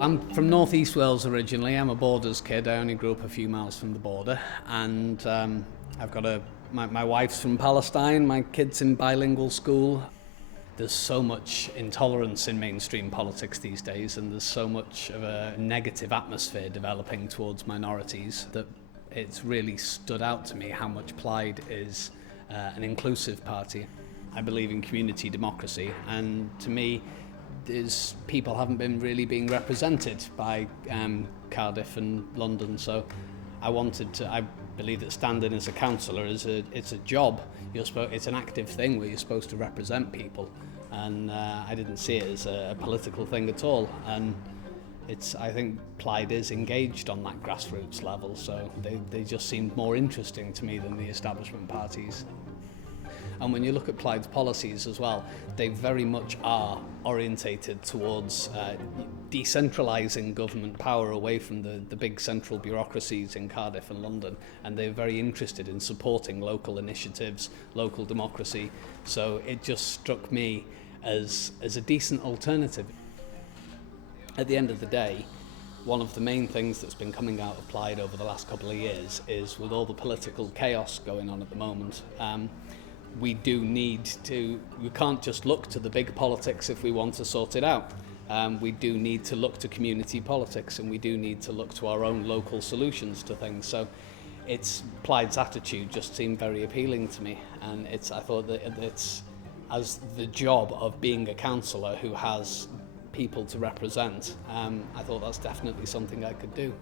I'm from North East Wales originally. I'm a Borders kid. I only grew up a few miles from the border, and I've got my wife's from Palestine. My kid's in bilingual school. There's so much intolerance in mainstream politics these days, and there's so much of a negative atmosphere developing towards minorities that it's really stood out to me how much Plaid is an inclusive party. I believe in community democracy, and to me, people haven't been really being represented by Cardiff and London, so I believe that standing as a councillor it's a job. It's an active thing where you're supposed to represent people, and I didn't see it as a political thing at all. And I think Plaid is engaged on that grassroots level, so they just seemed more interesting to me than the establishment parties. And when you look at Plaid's policies as well, they very much are orientated towards decentralising government power away from the big central bureaucracies in Cardiff and London, and they're very interested in supporting local initiatives, local democracy. So it just struck me as a decent alternative. At the end of the day, one of the main things that's been coming out of Plaid over the last couple of years is, with all the political chaos going on at the moment, we can't just look to the big politics if we want to sort it out. We do need to look to community politics, and we do need to look to our own local solutions to things. So Plaid's attitude just seemed very appealing to me, and I thought that it's, as the job of being a councillor who has people to represent, I thought that's definitely something I could do.